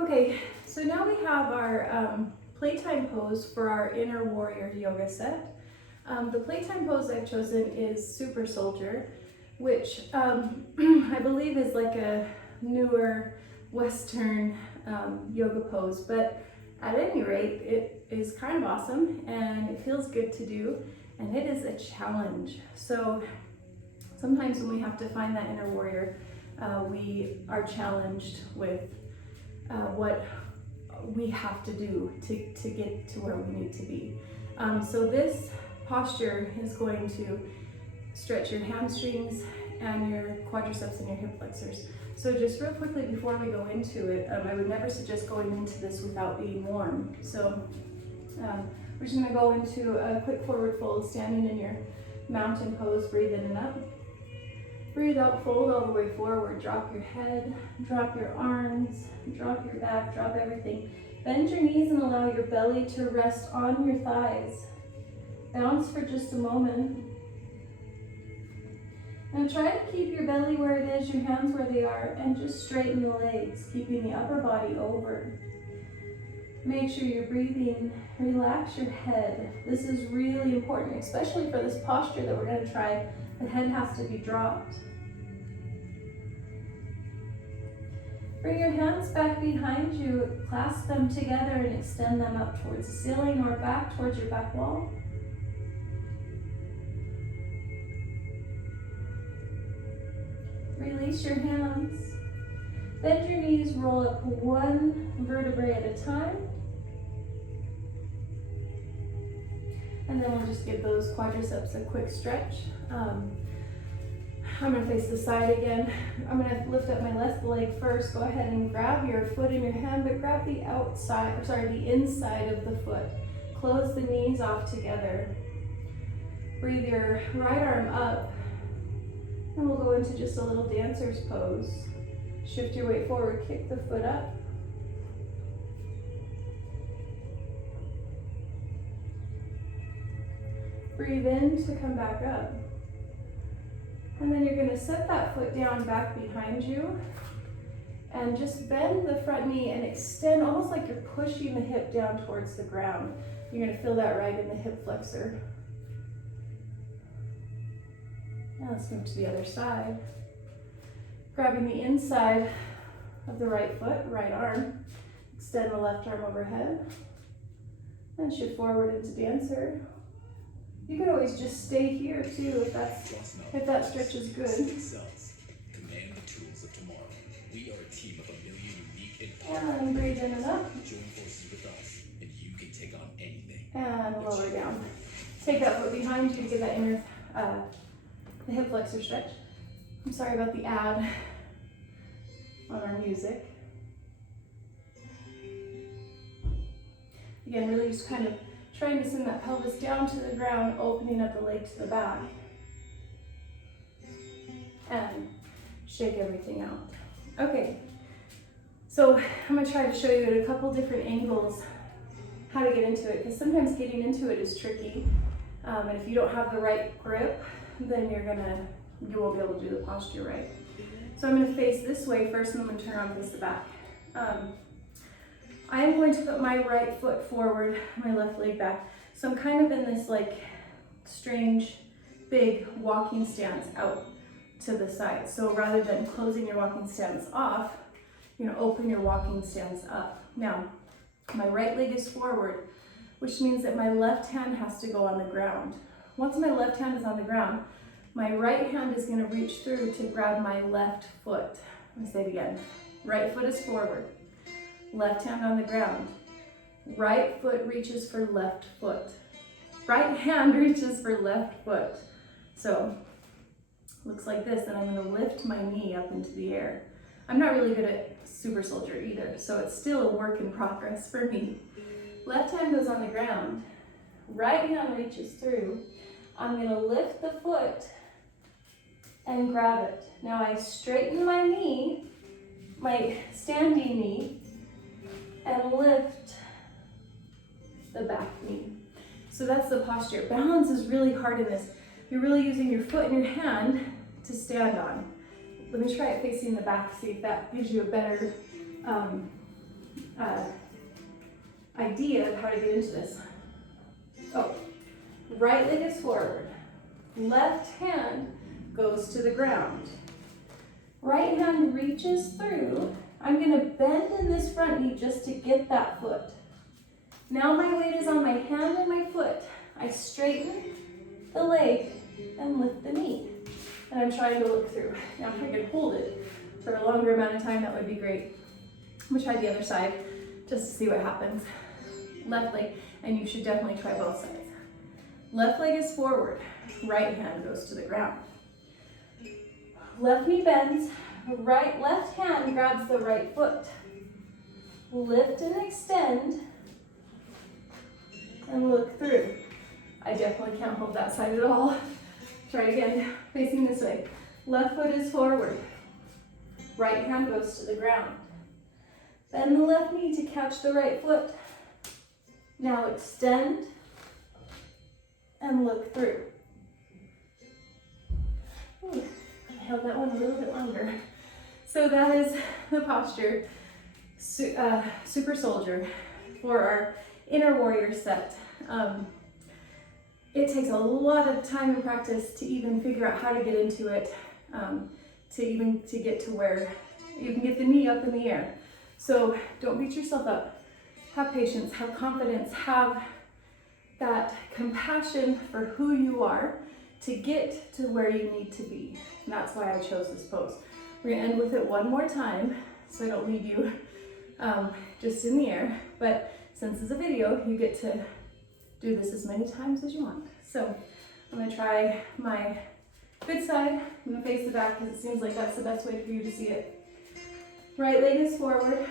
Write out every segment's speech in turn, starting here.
Okay, so now we have our Playtime pose for our Inner Warrior yoga set. The Playtime pose I've chosen is Super Soldier, which I believe is like a newer Western yoga pose, but at any rate, it is kind of awesome and it feels good to do, and it is a challenge. So sometimes when we have to find that inner warrior, we are challenged with what we have to do to get to where we need to be. So this posture is going to stretch your hamstrings and your quadriceps and your hip flexors. So just real quickly before we go into it, I would never suggest going into this without being warm. So we're just gonna go into a quick forward fold, standing in your mountain pose, breathe in and up. Breathe out, fold all the way forward, drop your head, drop your arms, drop your back, drop everything. Bend your knees and allow your belly to rest on your thighs. Bounce for just a moment. Now try to keep your belly where it is, your hands where they are, and just straighten the legs, keeping the upper body over. Make sure you're breathing, relax your head. This is really important, especially for this posture that we're going to try. The head has to be dropped. Bring your hands back behind you, clasp them together and extend them up towards the ceiling or back towards your back wall. Release your hands. Bend your knees, roll up one vertebrae at a time. And then we'll just give those quadriceps a quick stretch. I'm gonna face the side again. I'm gonna lift up my left leg first. Go ahead and grab your foot in your hand, but grab the outside, or sorry, the inside of the foot. Close the knees off together. Breathe your right arm up. And we'll go into just a little dancer's pose. Shift your weight forward, kick the foot up. Breathe in to come back up. And then you're going to set that foot down back behind you and just bend the front knee and extend, almost like you're pushing the hip down towards the ground. You're going to feel that right in the hip flexor. Now let's move to the other side. Grabbing the inside of the right foot, right arm, extend the left arm overhead, and shift forward into dancer. You could always just stay here too if that stretch is good. Command the tools of tomorrow. We are a team of a million unique and And breathe in and up. join forces with us, and you can take on anything. And lower down. Take that foot behind you to get that inner, the hip flexor stretch. I'm sorry about the ad on our music. Again, really just kind of trying to send that pelvis down to the ground, opening up the leg to the back. And shake everything out. Okay, so I'm gonna try to show you at a couple different angles how to get into it, because sometimes getting into it is tricky. And if you don't have the right grip, then you won't be able to do the posture right. So I'm gonna face this way first, and I'm gonna turn around and face the back. I am going to put my right foot forward, my left leg back. So I'm kind of in this like strange, big walking stance out to the side. So rather than closing your walking stance off, open your walking stance up. Now, my right leg is forward, which means that my left hand has to go on the ground. Once my left hand is on the ground, my right hand is going to reach through to grab my left foot. Let me say it again. Right foot is forward. Left hand on the ground. Right foot reaches for left foot. Right hand reaches for left foot. So, looks like this, and I'm going to lift my knee up into the air. I'm not really good at Super Soldier either, so it's still a work in progress for me. Left hand goes on the ground. Right hand reaches through. I'm going to lift the foot and grab it. Now I straighten my knee, my standing knee, and lift the back knee. So that's the posture. Balance is really hard in this. You're really using your foot and your hand to stand on. Let me try it facing the back, see if that gives you a better idea of how to get into this. Oh, right leg is forward. Left hand goes to the ground. Right hand reaches through. I'm gonna bend in this front knee just to get that foot. Now my weight is on my hand and my foot. I straighten the leg and lift the knee. And I'm trying to look through. Now if I could hold it for a longer amount of time, that would be great. I'm gonna try the other side just to see what happens. Left leg, and you should definitely try both sides. Left leg is forward, right hand goes to the ground. Left knee bends, left hand grabs the right foot. Lift and extend, and look through. I definitely can't hold that side at all. Try again, facing this way. Left foot is forward, right hand goes to the ground. Bend the left knee to catch the right foot. Now extend and look through. Ooh, I held that one a little bit longer. So that is the posture, super soldier, for our inner warrior set. It takes a lot of time and practice to even figure out how to get into it, to get to where you can get the knee up in the air. So don't beat yourself up. Have patience, have confidence, have that compassion for who you are to get to where you need to be. And that's why I chose this pose. We're gonna end with it one more time so I don't leave you just in the air. But since it's a video, you get to do this as many times as you want. So I'm gonna try my good side. I'm gonna face the back because it seems like that's the best way for you to see it. Right leg is forward.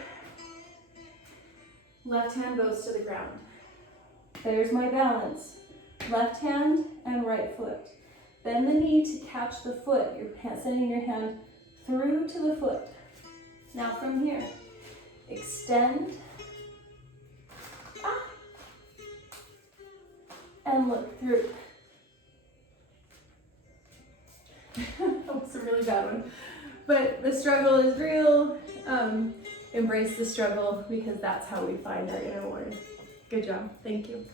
Left hand goes to the ground. There's my balance. Left hand and right foot. Bend the knee to catch the foot. You're sending your hand through to the foot. Now from here, extend. And look through. That was a really bad one. But the struggle is real. Embrace the struggle because that's how we find our inner warrior. Good job. Thank you.